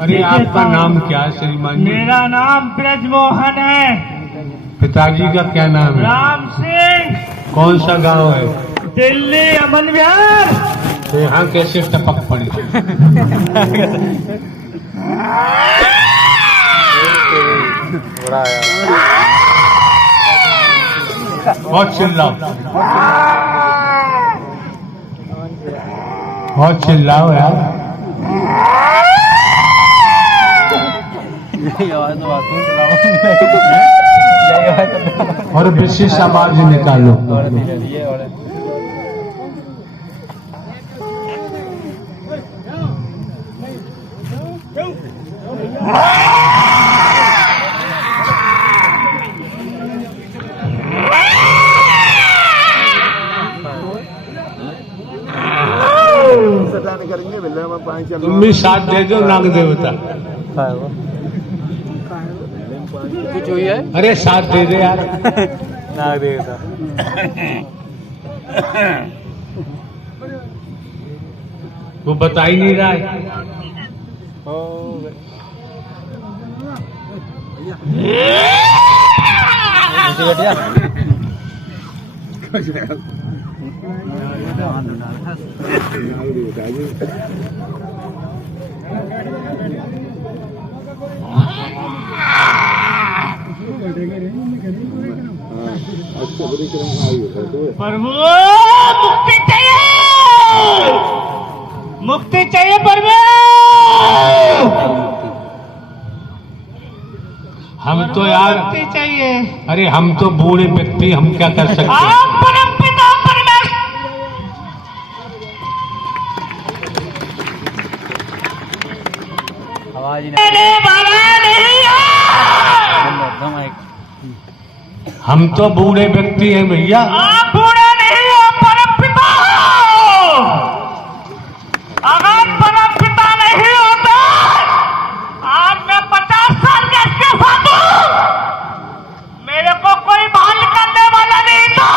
अरे आपका नाम क्या है श्रीमान जी? मेरा नाम ब्रजमोहन है। पिताजी का क्या नाम है? राम सिंह। कौन सा गांव है? दिल्ली अमन विहार। तो यहाँ कैसे टपक पड़ी? बहुत चिल्लाओ, बहुत चिल्लाओ यार। और विशेष आवाज निकालो। तुम भी साथ दे दो नाग देवता। कुछ हुई है? अरे साथ दे दे यार। नाग देवता। वो बता ही नहीं रहा है। प्रभु मुक्ति चाहिए, मुक्ति चाहिए प्रभु। हम तो यार, मुक्ति चाहिए। अरे हम तो बूढ़े व्यक्ति, हम क्या कर सकते हैं? आप परमपिता परमेश्वर। आवाज ही मेरे बाबा नहीं है। हम तो बूढ़े व्यक्ति हैं भैया। आप बूढ़े नहीं हो, परमपिता हो। अगर परमपिता नहीं होता आज मैं 50 साल के इसके साथ हूं। मेरे को कोई बाल करने वाला नहीं था।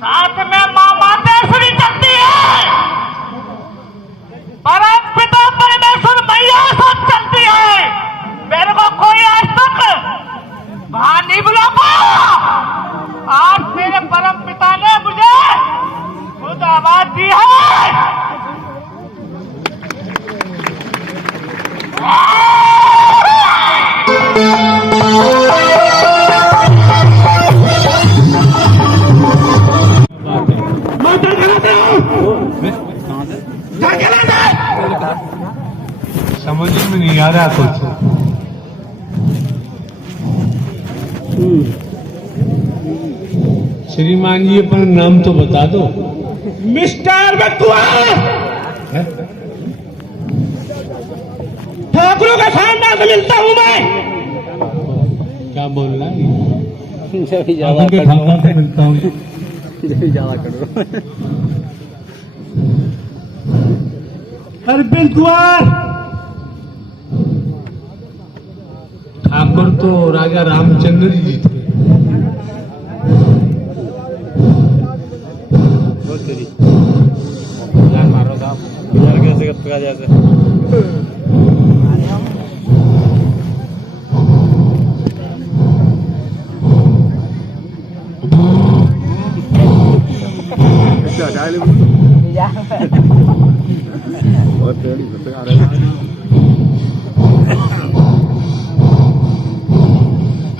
साथ में मां मातेश्वरी चलती है, परमपिता परमेश्वर मैया सब चलती है। मेरे को कोई आज तक बाहर नहीं बुला पाया। आज मेरे परम पिता ने मुझे खुद आवाज दी है। समझ में नहीं आ रहा कुछ। श्रीमान जी अपना नाम तो बता दो। मिस्टर बकुआ, ठाकुरों का खानदान से मिलता हूँ मैं। क्या बोल रहा है? ज्यादा के खानदान से मिलता हूँ। ज्यादा करो। अरविंद कुमार, ठाकुर तो राजा रामचंद्र जी थे। मारो साहब, कैसे जैसे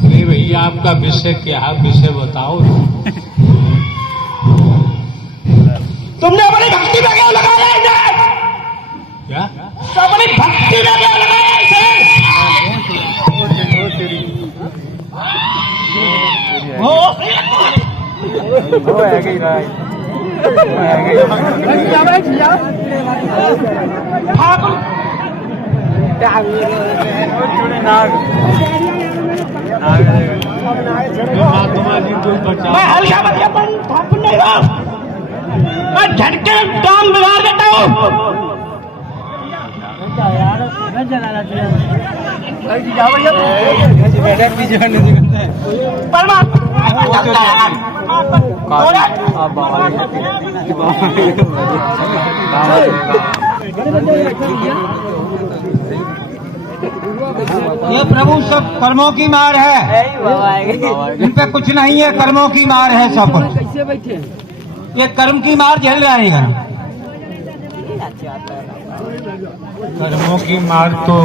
नहीं भैया, आपका विषय क्या है? विषय बताओ। तुमने अपनी भक्ति में क्या लगाया इसे? क्या? तो अपनी भक्ति में क्या लगाया इसे? ठाकुर महात्मा जी तो बचाओ। मैं हल्का बतिया ठाकुर नहीं हूँ। मैं झटके काम बिगाड़ देता हूँ। ये प्रभु सब कर्मों की मार है, इन पे कुछ नहीं है, कर्मों की मार है सब। कैसे बैठे ये कर्म की मार झेल रहे हैं। कर्मों की मार तो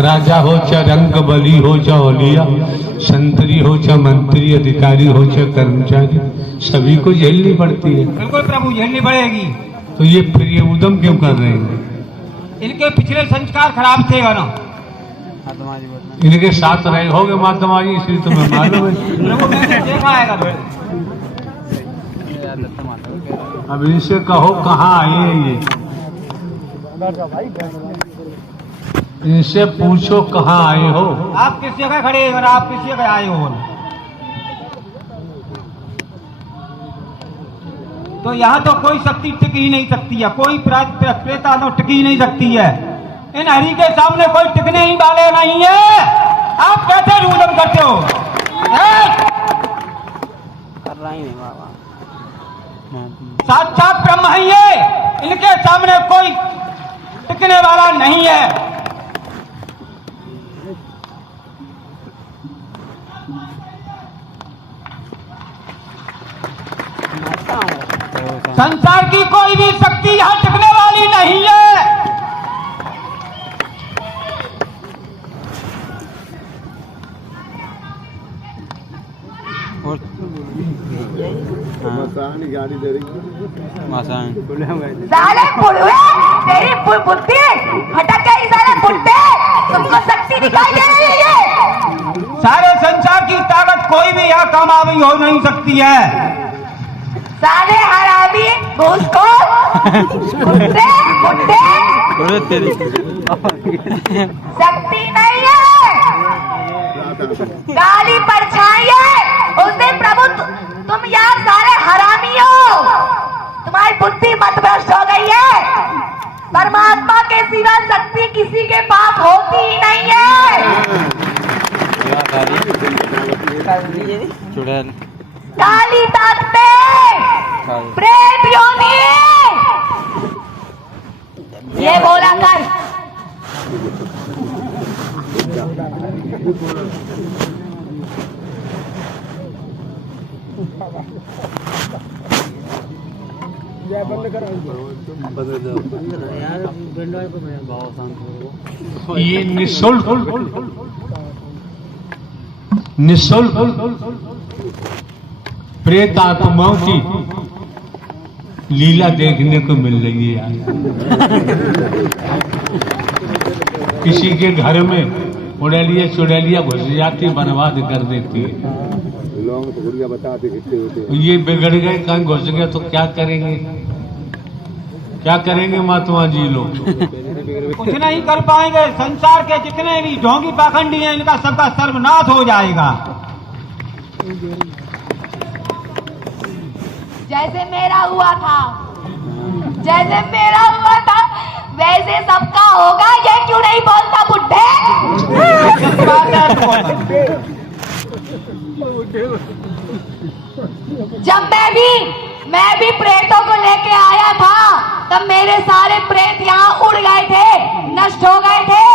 राजा हो चाहे रंग बली हो चाहे ओलिया, संतरी हो चाहे मंत्री, अधिकारी हो चाहे कर्मचारी, सभी को झेलनी पड़ती है। बिल्कुल प्रभु, झेलनी पड़ेगी। तो ये फिर ये उद्यम क्यों कर रहे हैं? इनके पिछले संस्कार खराब थे ना, इनके साथ रहे होगे महात्मा जी, इसलिए तुम्हें मालूम है। प्रभु मैंने देखा है। अब इनसे कहो कहाँ आए हैं ये, इनसे पूछो कहाँ आए हो। आप किस जगह खड़े हैं और आप किस जगह आए हो? तो यहाँ तो कोई शक्ति टिक ही नहीं सकती है, कोई प्रेता तो टिक ही नहीं सकती है। इन हरि के सामने कोई टिकने ही वाले नहीं है। आप कैसे उद्यम करते हो? साक्षात ब्रह्म है ये, इनके सामने कोई टिकने वाला नहीं है। संसार की कोई भी शक्ति यहाँ टिकने वाली नहीं है। साले पुलवे, तेरी बुद्धि भटक गई साले बुड्ढे, तुमको शक्ति दिखाई दे रही है। सारे संसार की ताकत कोई भी यहाँ कामयाबी हो नहीं सकती है। साले हरामी, घूसखोर, बुड्ढे, शक्ति नहीं है, काली परछाई है। उस दिन प्रभु तुम यार सारे हरामी हो, तुम्हारी बुद्धि मतभ्रष्ट हो गई है। परमात्मा के सिवा शक्ति किसी के पास होती ही नहीं है। काली ताकतें, प्रेत योनि, ये बोला कर। ये निःशुल्क प्रेत आत्माओं की लीला देखने को मिल रही है यार। किसी के घर में उड़ैलिया चुड़ैलिया घुस जाती, बर्बाद कर देती है। ये बिगड़ गए, कहीं घुस गए तो क्या करेंगे, क्या करेंगे महात्मा जी लोग? कुछ नहीं कर पाएंगे। संसार के जितने भी ढोंगी पाखंडी हैं, इनका सबका सर्वनाश हो जाएगा। जैसे मेरा हुआ था, जैसे मेरा हुआ था वैसे सबका होगा। ये क्यों नहीं बोलता बुड्ढे? जब मैं भी प्रेतों को लेके आया था, तब मेरे सारे प्रेत यहाँ उड़ गए थे, नष्ट हो गए थे।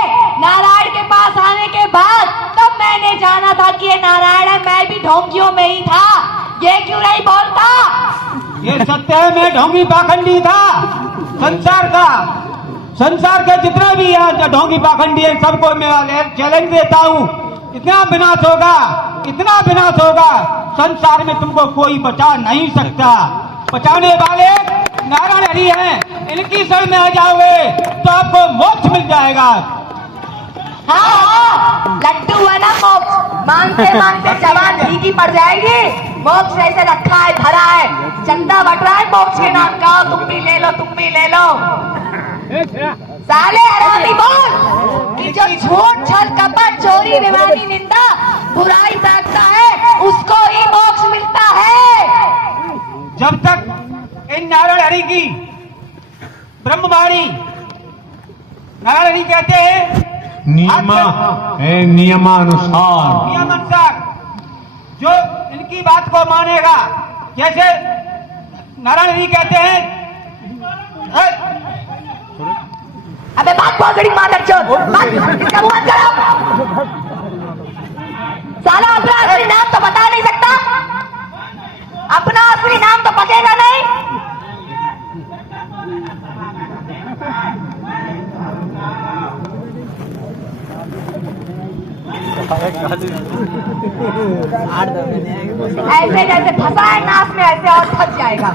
नारायण के पास आने के बाद तब मैंने जाना था कि ये नारायण है, मैं भी ढोंगियों में ही था। ये क्यों नहीं बोलता? ये सत्य है, मैं ढोंगी पाखंडी था। संसार का, संसार के जितने भी यहाँ ढोंगी पाखंडी है, सबको मैं चैलेंज देता हूँ। इतना विनाश होगा, इतना विनाश होगा, संसार में तुमको कोई बचा नहीं सकता। बचाने वाले नारायण हरि हैं, इनकी शरण में आ जाओगे तो आपको मोक्ष मिल जाएगा। हाँ, लड्डू है ना मोक्ष, मांगते मांगते जवान भीगी पड़ जाएगी। मोक्ष ऐसे रखा है, धरा है, चंदा बट रहा है मोक्ष के नाम का। तुम भी ले लो, तुम भी ले लो। साले हरामी बोल कि जो झूठ छल कपट चोरी बेईमानी निंदा बुराई ताकता है, उसको ही मोक्ष मिलता है। जब तक इन नारायण हरि की ब्रह्मवाणी, नारायण हरि कहते हैं नियमानुसार जो इनकी बात को मानेगा, जैसे नारायण हरि कहते हैं अबे बात पकड़ी मादर चोद, बात इसका मुंह बंद करो। साला अपना असली नाम तो बता नहीं सकता, अपना असली नाम तो बकेगा नहीं। ऐसे जैसे फंसा है नाक में, ऐसे और फंस जाएगा।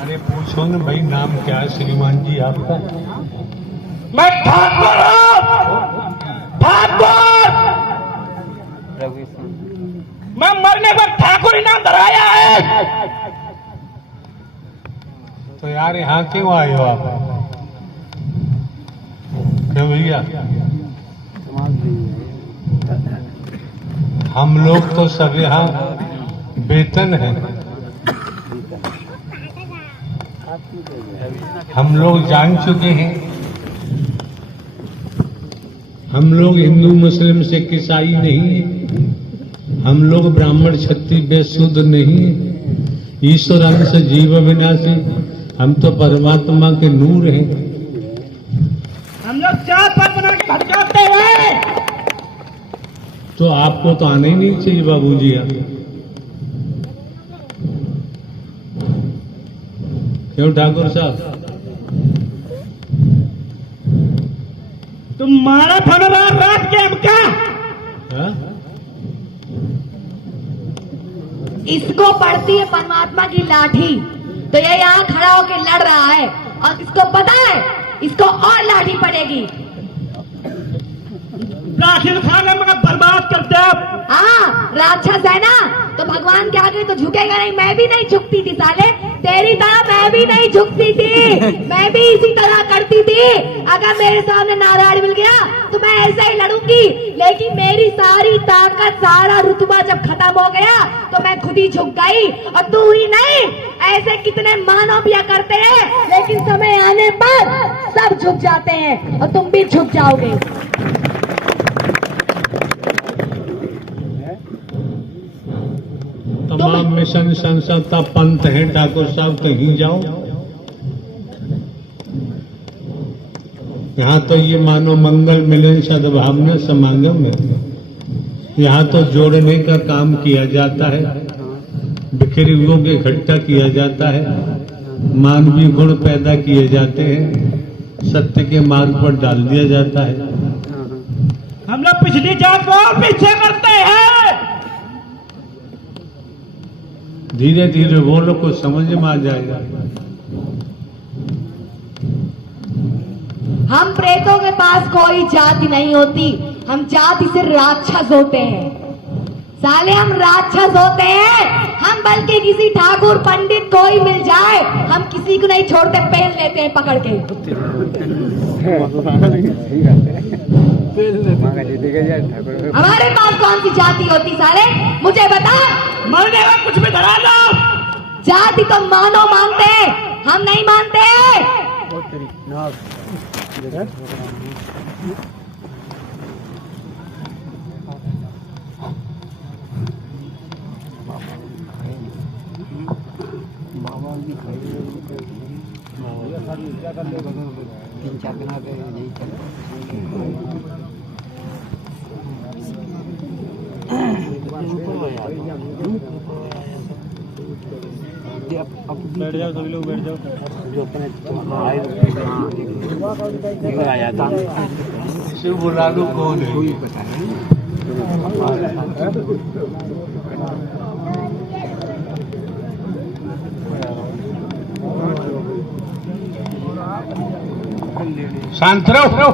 अरे पूछो ना भाई, नाम क्या है श्रीमान जी आपका? मैं ठाकुर हूं, ठाकुर। मैं मरने पर ठाकुर ही नाम धराया है। तो यार यहाँ क्यों आए हो आप? क्यों भैया? हम लोग तो सब यहाँ वेतन है, हम लोग जान चुके हैं। हम लोग हिंदू मुस्लिम सिख ईसाई नहीं है, हम लोग ब्राह्मण क्षत्रिय वैश्य शूद्र नहीं है। ईश्वर अंश जीव विनाशी, हम तो परमात्मा के नूर हैं। हम लोग जात पात बना के भटकाते हैं। तो आपको तो आना ही नहीं चाहिए बाबूजी यहाँ। क्यों ठाकुर साहब? तुम मारा था ना रात के हमका। हाँ? इसको पड़ती है परमात्मा की लाठी, तो ये यहाँ खड़ा होकर लड़ रहा है और इसको पता है इसको और लाठी पड़ेगी। राखिल खाने में बर्बाद करते आप। हाँ, राक्षस है ना, तो भगवान के आगे तो झुकेगा नहीं। मैं भी नहीं झुकती थी साले, तेरी तरह मैं भी नहीं झुकती थी, मैं भी इसी तरह करती थी। अगर मेरे सामने नारायण मिल गया तो मैं ऐसे ही लड़ूंगी, लेकिन मेरी सारी ताकत, सारा रुतबा जब खत्म हो गया तो मैं खुद ही झुक गई। और तू ही नहीं, ऐसे कितने मानव भी करते हैं, लेकिन समय आने पर सब झुक जाते हैं और तुम भी झुक जाओगे। तमाम मिशन संस्था पंथ है ठाकुर साहब, कहीं जाओ। यहाँ तो ये मानो मंगल मिलन सद्भावना समागम है। यहाँ तो जोड़ने का काम किया जाता है, बिखरे हुओं को इकट्ठा किया जाता है, मानवीय गुण पैदा किए जाते हैं, सत्य के मार्ग पर डाल दिया जाता है। हम लोग पिछली जात को और पीछे करते हैं। धीरे धीरे वो लोग को समझ में आ जाएगा। हम प्रेतों के पास कोई जाति नहीं होती, हम जाति से राक्षस होते हैं। साले हम राक्षस होते हैं, हम बल्कि किसी ठाकुर पंडित कोई मिल जाए हम किसी को नहीं छोड़ते, पहन लेते हैं पकड़ के। हमारे पास कौन सी जाति होती साले, मुझे बता। मरने में कुछ भी धरा लो। जाति तो मानो मानते हैं, हम नहीं मानते हैं। तीन चार दिन आगे यही बैठ जाओ, सभी लोग बैठ जाओ। जो अपने आ जाता इसे बुला लो, कौन है? कोई पता नहीं। शांत रहो।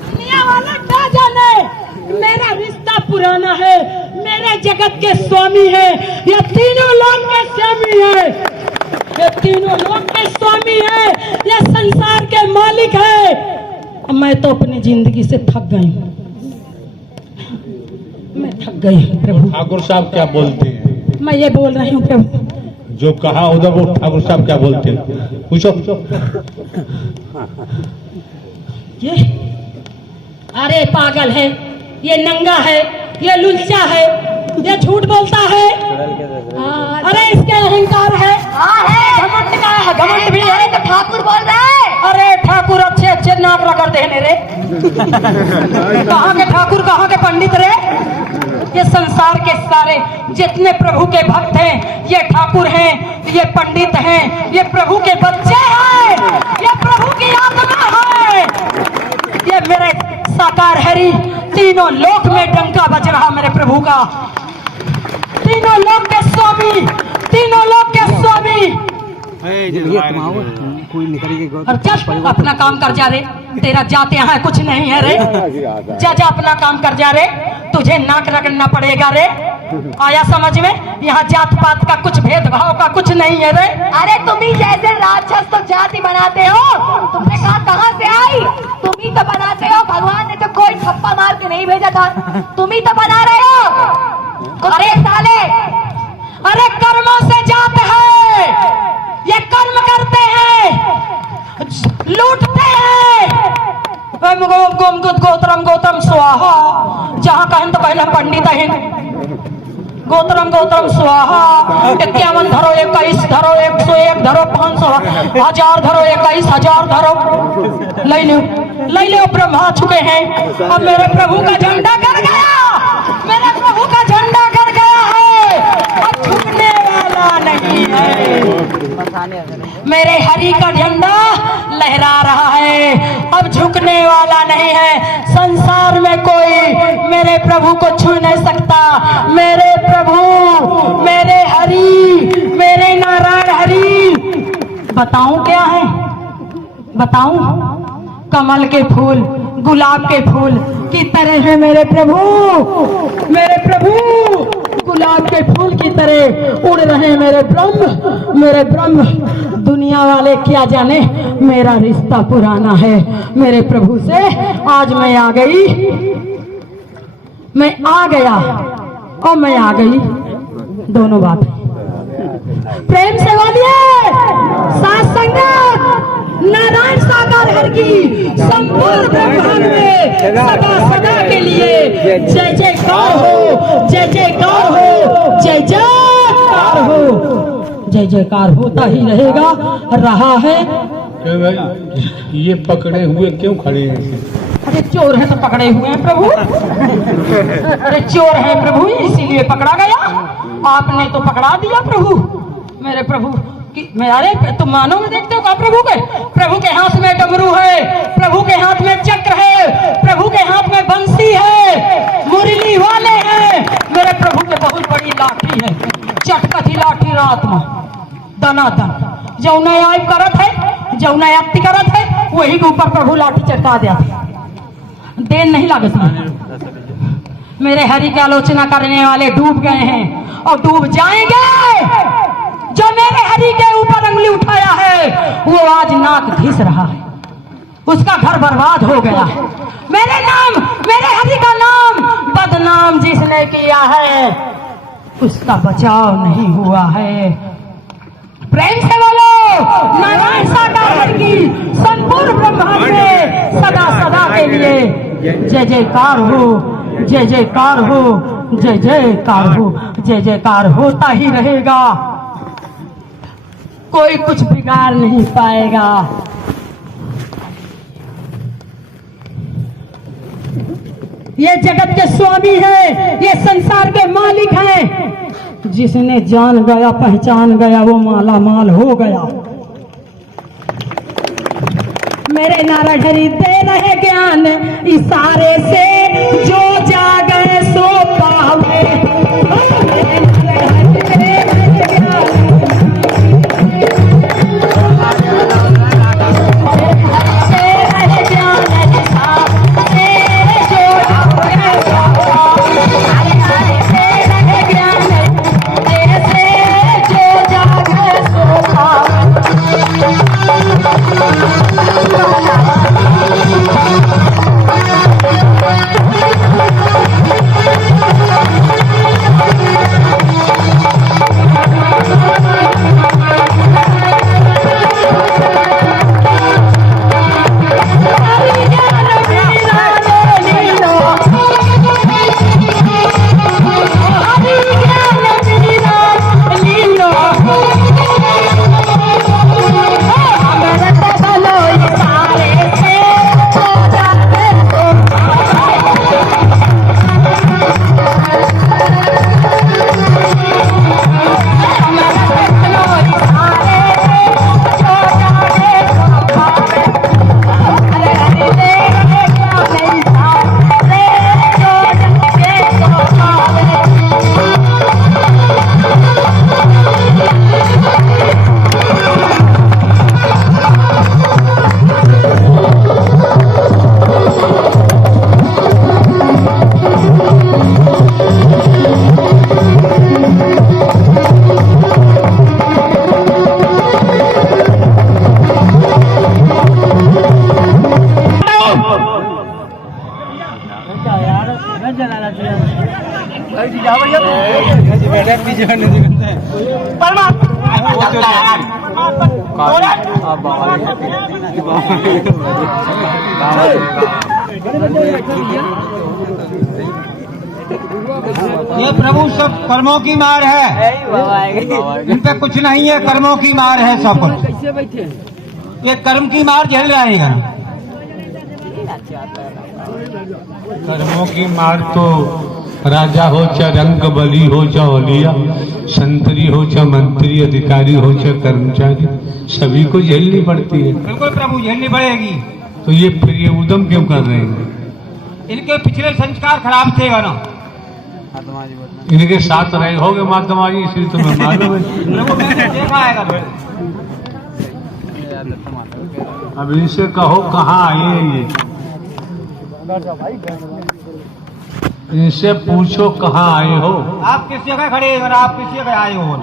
दुनिया वाले क्या जाने, मेरा रिश्ता पुराना है, मेरे जगत के स्वामी है, ये तीनों लोग के स्वामी है। ये तीनों लोक के स्वामी है, ये संसार के मालिक है। मैं तो अपनी जिंदगी से थक गई हूँ, मैं थक गई हूँ प्रभु। ठाकुर साहब क्या बोलते हैं? मैं ये बोल रही हूँ प्रभु, जो कहा उधर वो ठाकुर साहब क्या बोलते हैं? पूछो। ये अरे पागल है, ये नंगा है, ये लुच्चा है, ये झूठ बोलता है। अरे इसके अहंकार है। हाँ है, घमंड का है, घमंड भी है। तो ठाकुर बोल रहा है। अरे ठाकुर अच्छे अच्छे नाक रगड़ते हैं रे। कहाँ के ठाकुर, कहाँ के पंडित रे? ये संसार के सारे जितने प्रभु के भक्त हैं, ये ठाकुर हैं, ये पंडित हैं, ये प्रभु के बच्चे हैं, ये प्रभु की आत्मा है। ये मेरे साकार हरि, तीनों लोक में डंका बज रहा मेरे प्रभु का। तीनों लोक के स्वामी, तीनों लोक के स्वामी। कोई निकल के और चल अपना काम कर जा रे, तेरा जाते यहाँ कुछ नहीं है रे। जा जा अपना काम कर जा रे, तुझे नाक रगड़ना पड़ेगा रे। आया समझ में? यहाँ जात पात का कुछ भेदभाव का कुछ नहीं है रे। अरे तुम ही जैसे राक्षस तो जाति बनाते हो, तुमने कहा कहाँ से आई? तुम ही तो बनाते हो, भगवान ने तो कोई थप्पा मार के नहीं भेजा था, तुम ही तो बना रहे हो। अरे साले, अरे कर्मों से जात है, ये कर्म करते हैं, लूटते हैं। गोत्रम गोत्रम स्वाहा, जहाँ कहें तो कहना पंडित है। गोत्रम गोत्रम स्वाहा, 51 धरो, 21 धरो, 101 धरो, 500 1000 धरो, 21000 धरो। ले लो ब्रह्मा चुके हैं। अब मेरे प्रभु का झंडा कर गया, मेरे प्रभु का झंडा कर गया है, अब झुकने वाला नहीं है। मेरे हरि का झंडा लहरा रहा है, अब झुकने वाला नहीं है। संसार में कोई मेरे प्रभु को छू नहीं सकता। मेरे प्रभु, मेरे हरि, मेरे नारायण हरि। बताऊं क्या है? बताऊं? कमल के फूल, गुलाब के फूल की तरह है मेरे प्रभु। मेरे प्रभु गुलाब के फूल की तरह उड़ रहे मेरे ब्रह्म, मेरे ब्रह्म। दुनिया वाले क्या जाने, मेरा रिश्ता पुराना है मेरे प्रभु से। आज मैं आ गई, मैं आ गया और मैं आ गई, दोनों बात है। प्रेम से बोलिए, साथ संगत नारायण साकार हर की संपूर्ण ब्रह्मांड में सदा सदा के लिए जय जयकार हो, जय जयकार हो, जय जयकार हो। जय जयकार होता ही रहेगा, रहा है। भाई ये पकड़े हुए क्यों खड़े हैं? अरे चोर है तो पकड़े हुए हैं प्रभु। अरे चोर है प्रभु, इसीलिए पकड़ा गया। आपने तो पकड़ा दिया प्रभु, मेरे प्रभु की। मैं अरे तुम मानो में देखते हो का प्रभु के? प्रभु के हाथ में डमरू है, प्रभु के हाथ में चक्र है, प्रभु के हाथ में बंसी है, मुरली वाले हैं। मेरे प्रभु के बहुत बड़ी लाठी है, चटकती लाठी रात में दनादन। जौना आय करत है, जौना आरती करत है, वही के ऊपर प्रभु लाठी चटका दिया। देर नहीं लागत में। मेरे हरि की आलोचना करने वाले डूब गए हैं और डूब जाएंगे। जो मेरे हरि के ऊपर अंगुली उठाया है, वो आज नाक घिस रहा है, उसका घर बर्बाद हो गया है। मेरे नाम, मेरे हरि का नाम बदनाम जिसने किया है, उसका बचाव नहीं हुआ है। प्रेम से बोलो, नारायण साकार की संपूर्ण ब्रह्मांड में सदा सदा के लिए जय जयकार हो, जय जयकार हो, जय जयकार हो। जय जयकार होता ही रहेगा, कोई कुछ बिगाड़ नहीं पाएगा। ये जगत के स्वामी है, ये संसार के मालिक हैं। जिसने जान गया, पहचान गया, वो माला माल हो गया। मेरे नारायण हरि दे रहे ज्ञान इशारे से, जो जागे सो पावे। मेरे नारायण हरि दे रहे ज्ञान Oh ये प्रभु सब कर्मों की मार है, इन पे कुछ नहीं है, कर्मों की मार है सब कुछ। ये कर्म की मार झेल रहेगा। कर्मों की मार तो राजा हो चाहे रंग बली हो चाहे औलिया, संतरी हो चाहे मंत्री, अधिकारी हो चाहे कर्मचारी, सभी को झेलनी पड़ती है। बिल्कुल प्रभु, झेलनी पड़ेगी। तो ये फिर ये उद्यम क्यों कर रहे हैं? इनके पिछले संस्कार खराब थे ना, इनके साथ रहे होगे महात्मा जी, इसलिए तुम्हें मालूम है। प्रभु मैंने देखा है। अब इनसे कहो कहाँ आए हैं ये, इनसे पूछो कहाँ आए हो। आप किस जगह खड़े हैं और आप किस जगह आए हो?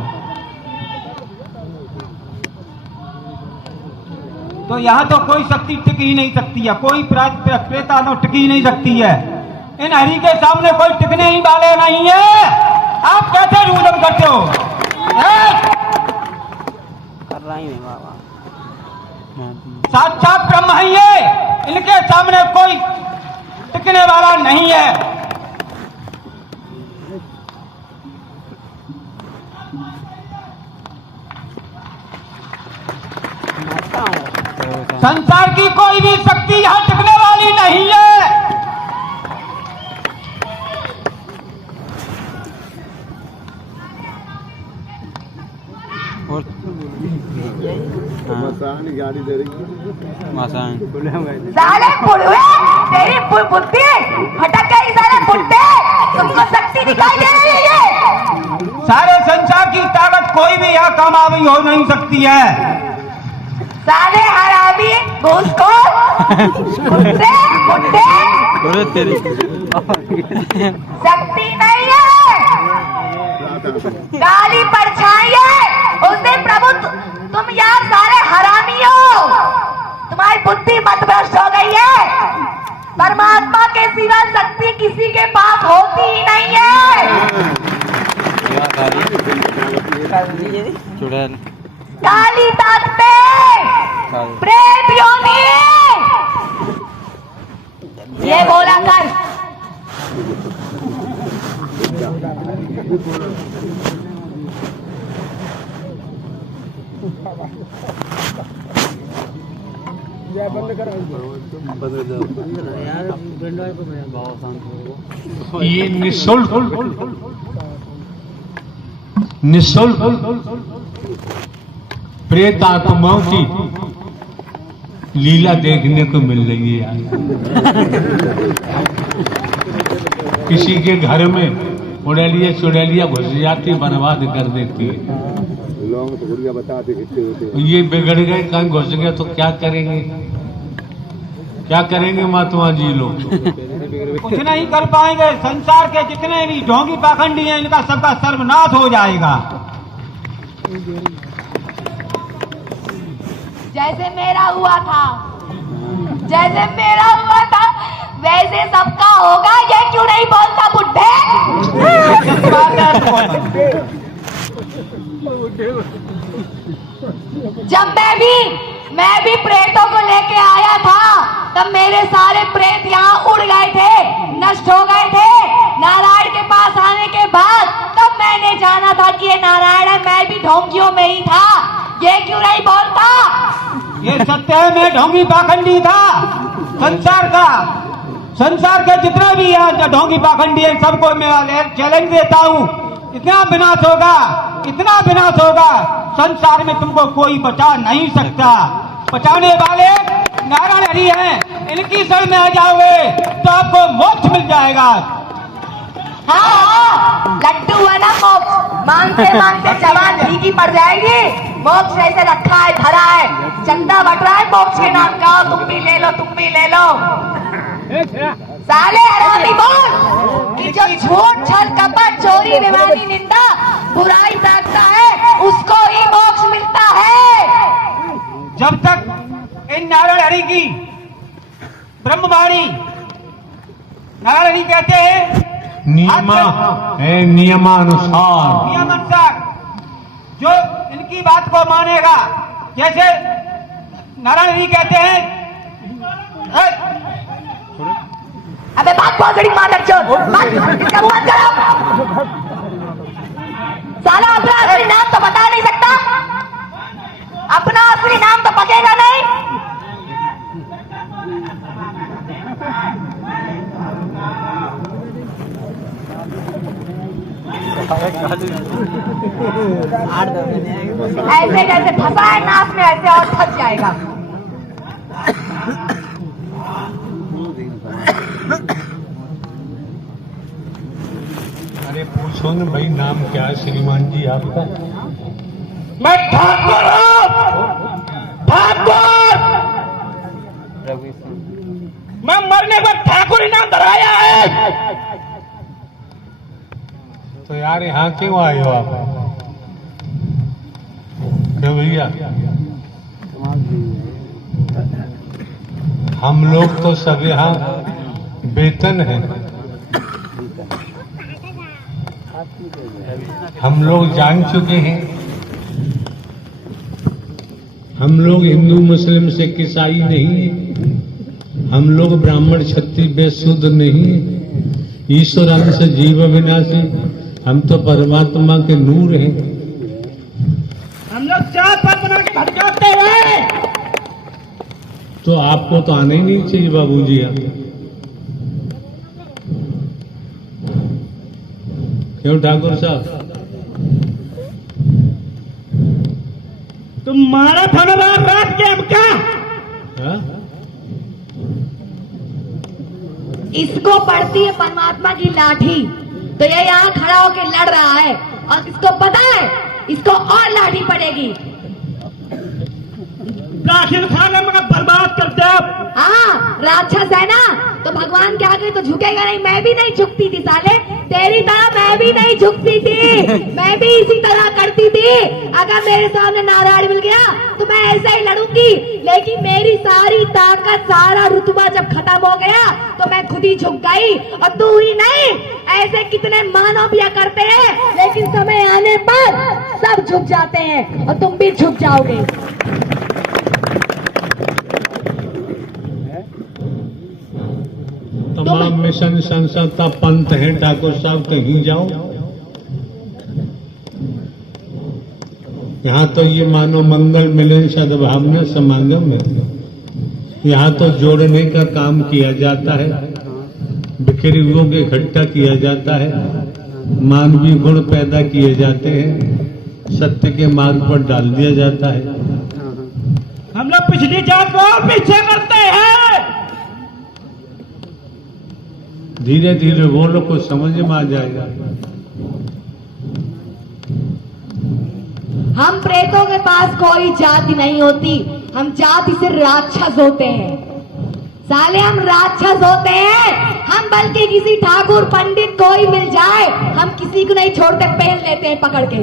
तो यहाँ तो कोई शक्ति टिक ही नहीं सकती है, कोई प्रेता तो टिक ही नहीं सकती है। इन हरि के सामने कोई टिकने ही वाले नहीं है। आप कैसे रूदम करते हो? कर रहा ही नहीं बाबा। साक्षात ब्रह्म है ये, इनके सामने कोई टिकने वाला नहीं है। संसार की कोई भी शक्ति यहाँ टिकने वाली नहीं है। और गाड़ी दे रही साले पुड़वे, तेरी बुद्धि भटक गई साले बुड्ढे, तुमको शक्ति दिखाई दे रही है? सारे संसार की ताकत कोई भी यहाँ कामयाबी हो नहीं सकती है। साले हरामी, घूसखोर, कुत्ते, बुड्ढे, तेरी शक्ति नहीं है, काली परछाई है। उस दिन प्रभु तुम यार सारे हरामी हो, तुम्हारी बुद्धि मतभ्रष्ट हो गई है। परमात्मा के सिवा शक्ति किसी के पास होती ही नहीं है। चुड़ैल काली ताकते, प्रेत योनि, ये बोला कर। ये निःशुल्क प्रेत आत्माओं की लीला देखने को मिल रही है यार। किसी के घर में उड़ैलिया चुड़ैलिया घुस जाती, बर्बाद कर देती है। ये बिगड़ गए, कहीं घुस गए तो क्या करेंगे? क्या करेंगे महात्मा जी लोग? कुछ नहीं कर पाएंगे। संसार के जितने भी ढोंगी पाखंडी हैं, इनका सबका सर्वनाश हो जाएगा। जैसे मेरा हुआ था, जैसे मेरा हुआ था वैसे सबका होगा। ये क्यों नहीं बोलता बुड्ढे? जब मैं भी प्रेतों को लेके आया था, तब मेरे सारे प्रेत यहाँ उड़ गए थे, नष्ट हो गए थे। नारायण के पास आने के बाद तब मैंने जाना था कि ये नारायण है। मैं भी ढोंगियों में ही था। ये क्यों नहीं बोलता? ये सत्य है, मैं ढोंगी पाखंडी था। संसार के जितने भी यहाँ ढोंगी पाखंडी है, सबको मैं चैलेंज देता हूँ। इतना विनाश होगा, संसार में तुमको कोई बचा नहीं सकता। बचाने वाले नारायण हरि हैं। इनकी शरण में आ जाओगे तो आपको मोक्ष मिल जाएगा। हाँ, लड्डू है ना मोक्ष, मांगते मांगते जवान भीगी पड़ जाएगी। मोक्ष ऐसे रखा है, धरा है, चंदा बट रहा है मोक्ष के नाम का। तुम भी ले लो, तुम भी ले लो। साले हरामी बोल कि जो झूठ, छल, कपट, चोरी, बेईमानी, निंदा, बुराई करता है, उसको ही मोक्ष मिलता है। जब तक इन नारायण हरि की ब्रह्मवाणी नारायणी कहते हैं नियमानुसार नियमानुसार जो इनकी बात को मानेगा, जैसे नारायण जी कहते हैं अबे बात बहुत बड़ी मार इसका मुंह बंद करो। साला अपना असली नाम तो बता नहीं सकता, अपना असली नाम तो पकेगा नहीं। ऐसे जैसे फंसा है नाक में, ऐसे और फंस जाएगा। अरे पूछो न भाई, नाम क्या है श्रीमान जी आपका? मैं ठाकुर हूँ, ठाकुर। मैं मरने पर ठाकुर ही नाम धराया है। तो यार यहाँ क्यों आए हो आप? क्यों भैया? हम लोग तो सब यहाँ वेतन है, हम लोग जान चुके हैं। हम लोग हिंदू मुस्लिम सिख ईसाई नहीं है, हम लोग ब्राह्मण क्षत्रिय वैश्य शूद्र नहीं है। ईश्वर अंश जीव विनाशी, हम तो परमात्मा के नूर हैं। हम लोग चार पात बना के भटकाते हैं। तो आपको तो आना ही नहीं चाहिए बाबूजी। आप क्यों ठाकुर साहब? तुम मारा था ना रात के, अब क्या? हाँ? इसको पड़ती है परमात्मा की लाठी, तो ये यहाँ खड़ा होकर लड़ रहा है और इसको पता है इसको और लाठी पड़ेगी। राशन खाना मगर बर्बाद करते आप। हाँ, राक्षस है ना, तो भगवान के आगे तो झुकेगा नहीं। मैं भी नहीं झुकती थी साले, तेरी तरह मैं भी नहीं झुकती थी, मैं भी इसी तरह करती थी। अगर मेरे सामने नारायण मिल गया तो मैं ऐसे ही लड़ूंगी, लेकिन मेरी सारी ताकत, सारा रुतबा जब खत्म हो गया तो मैं खुद ही झुक गई। और तू ही नहीं, ऐसे कितने मानव भी करते हैं, लेकिन समय आने पर सब झुक जाते हैं और तुम भी झुक जाओगे। तमाम मिशन संस्था पंथ है ठाकुर साहब, कहीं जाओ। यहाँ तो ये मानो मंगल मिलन सद्भावना समागम है। यहाँ तो जोड़ने का काम किया जाता है, बिखरे हुओं को इकट्ठा किया जाता है, मानवीय गुण पैदा किए जाते हैं, सत्य के मार्ग पर डाल दिया जाता है। हम लोग पिछली जात को और पीछे करते हैं। धीरे धीरे वो लोग को समझ में आ जाएगा। हम प्रेतों के पास कोई जाति नहीं होती, हम जाति से राक्षस होते हैं। साले हम राक्षस होते हैं, हम बल्कि किसी ठाकुर पंडित कोई मिल जाए हम किसी को नहीं छोड़ते, पहन लेते हैं पकड़ के।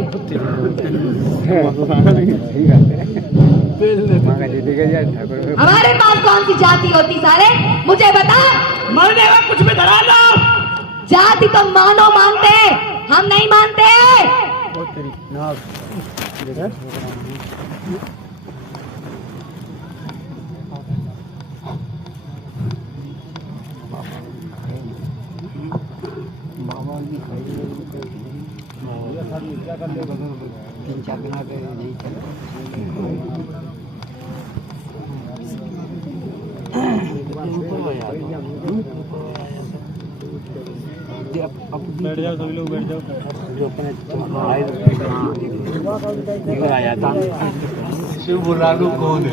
हमारे पास कौन सी जाति होती साले, मुझे बता। मरने का कुछ भी धरा लो। जाति तो मानो मानते हैं, हम नहीं मानते हैं। बैठ जाओ, सभी लोग बैठ जाओ। शिव बुलालू कौन है?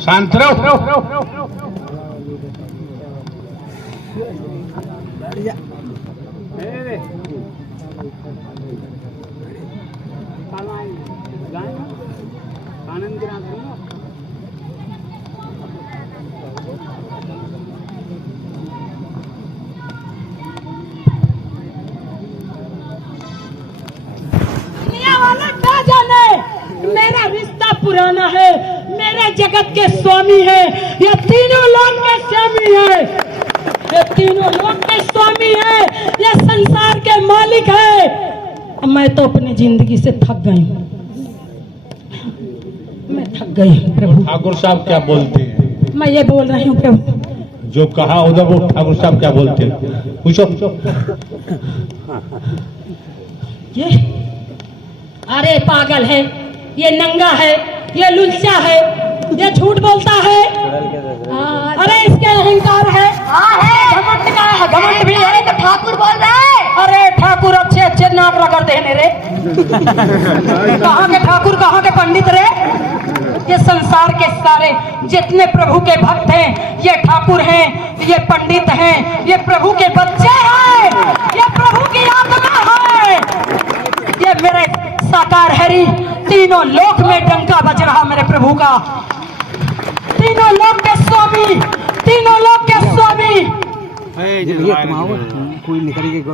शांत रहो। आनंद के नाम पुराना है, मेरे जगत के स्वामी है, ये तीनों लोक के स्वामी है, ये तीनों लोक के स्वामी है, ये संसार के मालिक है। मैं तो अपनी जिंदगी से थक गई हूँ, मैं थक गई हूँ प्रभु। ठाकुर साहब क्या बोलते हैं? मैं ये बोल रही हूँ प्रभु, जो कहा उधर वो ठाकुर साहब क्या बोलते हैं? पूछो। ये अरे पागल है, ये नंगा है, ये लुच्चा है, ये झूठ बोलता है, अरे इसके अहंकार है, हाँ है, घमंड का है, घमंड भी अरे है। तो ठाकुर बोल रहा है। अरे ठाकुर अच्छे अच्छे नाक रगड़ देने रे, कहाँ के ठाकुर कहाँ के पंडित रे? ये संसार के सारे जितने प्रभु के भक्त हैं, ये ठाकुर हैं, ये पंडित हैं, ये प्रभु के बच्चे हैं, ये प्रभु की आत्मा है, ये मेरे साकार हरि। तीनों लोक में डंका बज रहा मेरे प्रभु का, तीनों लोक के स्वामी, तीनों लोक के स्वामी।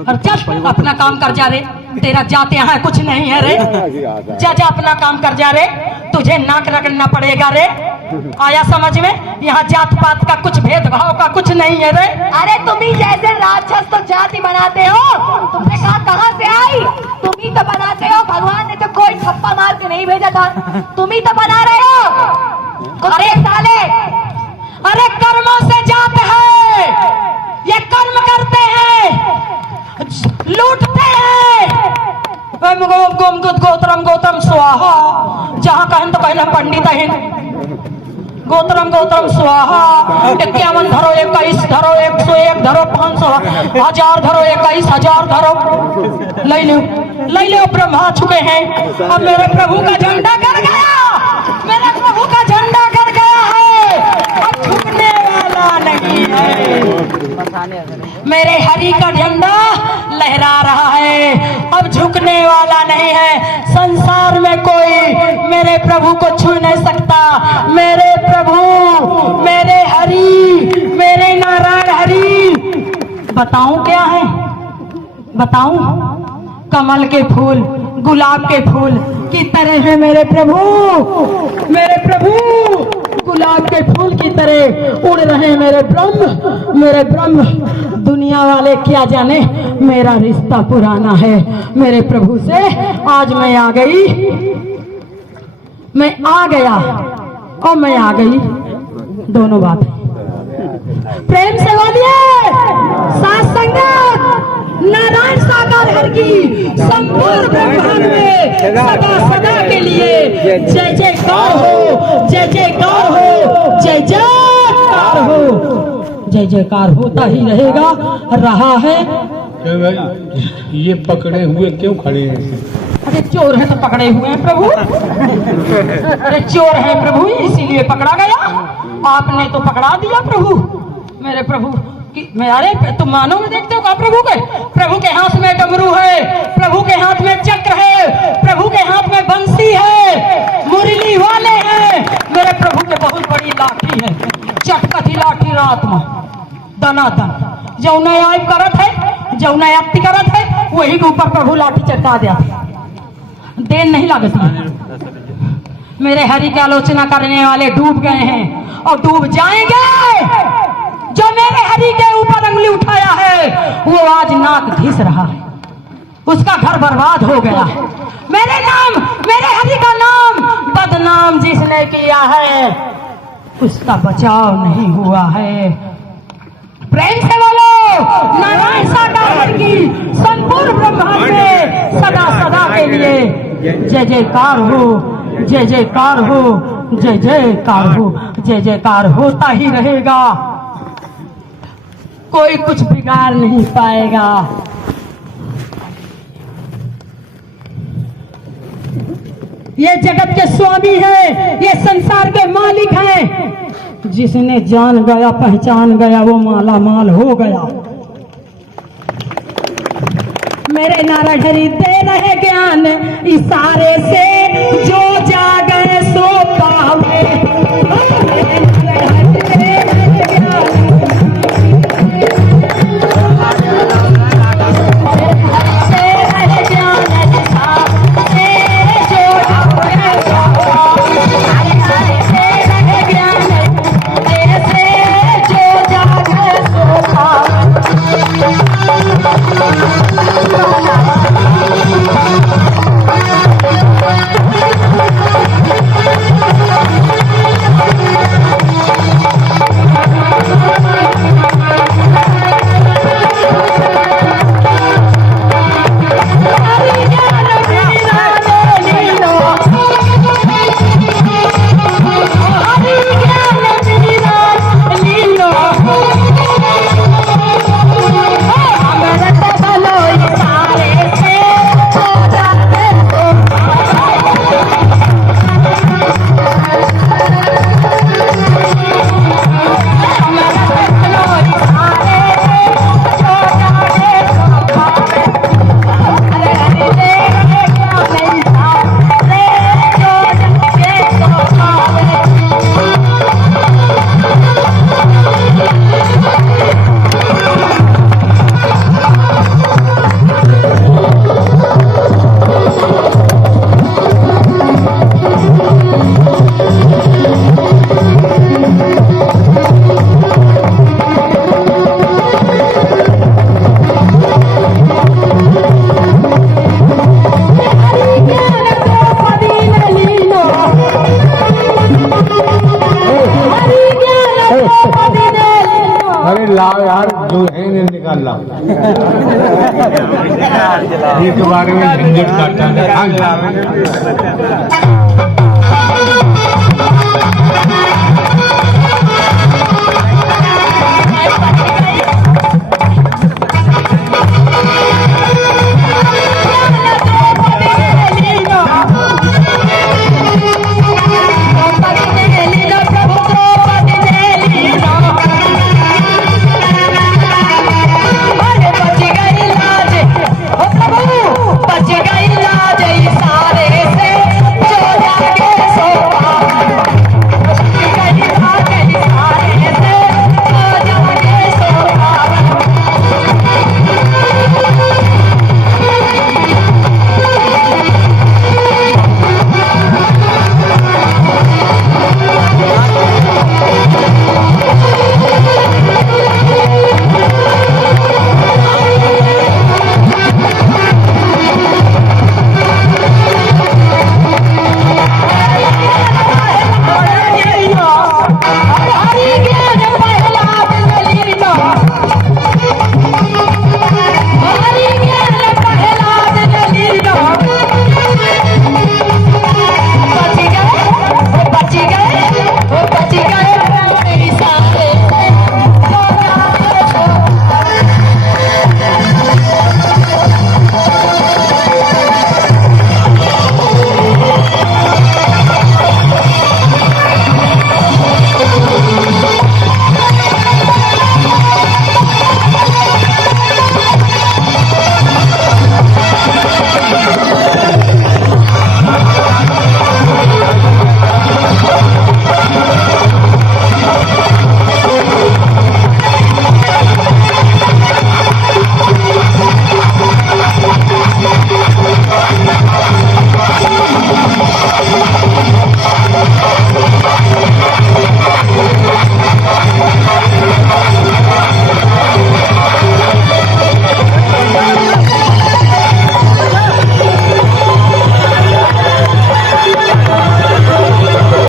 और चल अपना काम कर जा रे, तेरा जात यहाँ कुछ नहीं है रे, जा जा अपना काम कर जा रे, तुझे नाक रगड़ना पड़ेगा रे। आया समझ में? यहाँ जात पात का कुछ भेदभाव का कुछ नहीं है रे। अरे तुम ही जैसे राक्षस तो जाति बनाते हो, तुमने कहा कहाँ से आई? तुम ही तो बनाते हो, भगवान ने तो कोई थप्पा मार के नहीं भेजा था, तुम ही तो बना रहे हो। अरे साले, अरे कर्मों से जात है, ये कर्म करते हैं, लूटते हैं। गोत्रम गोत्रम स्वाहा, जहाँ कहें तो कहना पंडित है। गोत्रम गोत्रम स्वाहा, 51 धरो, 21 धरो, 101 धरो, 500 1000 धरो, 21000 धरो, ले लो ब्रह्मा चुके हैं। अब मेरे प्रभु का झंडा कर गया, मेरे प्रभु का झंडा कर गया है, अब झुकने वाला नहीं है। मेरे हरि का झंडा लहरा रहा है, अब झुकने वाला नहीं है। संसार में कोई मेरे प्रभु को छू नहीं सकता। मेरे प्रभु, मेरे हरि, मेरे नारायण हरि। बताऊं क्या है? बताऊं? कमल के फूल, गुलाब के फूल की तरह है मेरे प्रभु, मेरे प्रभु गुलाब के फूल की तरह उड़ रहे मेरे ब्रह्म, मेरे ब्रह्म। दुनिया वाले क्या जाने, मेरा रिश्ता पुराना है मेरे प्रभु से। आज मैं आ गई, मैं आ गया और मैं आ गई, दोनों बात है। प्रेम से बोलिए, साथ संगत नारायण साकार हर की संपूर्ण ब्रह्मांड में सदा सदा के लिए जय जयकार हो, जय जयकार हो, जय जयकार हो, जय जयकार होता ही रहेगा, रहा है। ये पकड़े हुए क्यों खड़े हैं? अरे चोर है तो पकड़े हुए हैं प्रभु, अरे चोर है प्रभु इसीलिए पकड़ा गया। आपने तो पकड़ा दिया प्रभु, मेरे प्रभु कि मैं, अरे तुम मानो में देखते हो का प्रभु के? प्रभु के हाथ में डमरू है, प्रभु के हाथ में चक्र है, प्रभु के हाथ में बंसी है, मुरली वाले हैं। मेरे प्रभु के बहुत बड़ी लाठी है, चटकती लाठी रात में दनादन जो नया करत है, जो नया करत है, वही के ऊपर प्रभु लाठी चटका दिया। देन नहीं लगती। मेरे हरि की आलोचना करने वाले डूब गए हैं और डूब जाएंगे। जो मेरे हरि के ऊपर उंगली उठाया है वो आज नाक घिस रहा है, उसका घर बर्बाद हो गया है। मेरे नाम, मेरे हरि का नाम बदनाम जिसने किया है उसका बचाव नहीं हुआ है। प्रेम से बोलो, नारायण साकार की संपूर्ण ब्रह्मांड में सदा सदा के लिए जय जयकार हो, जय जयकार हो, जय जयकार हो, जय जयकार होता ही रहेगा, कोई कुछ बिगाड़ नहीं पाएगा। ये जगत के स्वामी है, ये संसार के मालिक हैं। जिसने जान गया, पहचान गया, वो माला माल हो गया। मेरे नारायण हरि दे रहे ज्ञान इशारे से, जो जागे सो पावे। एक बारे में झंझट काटा है।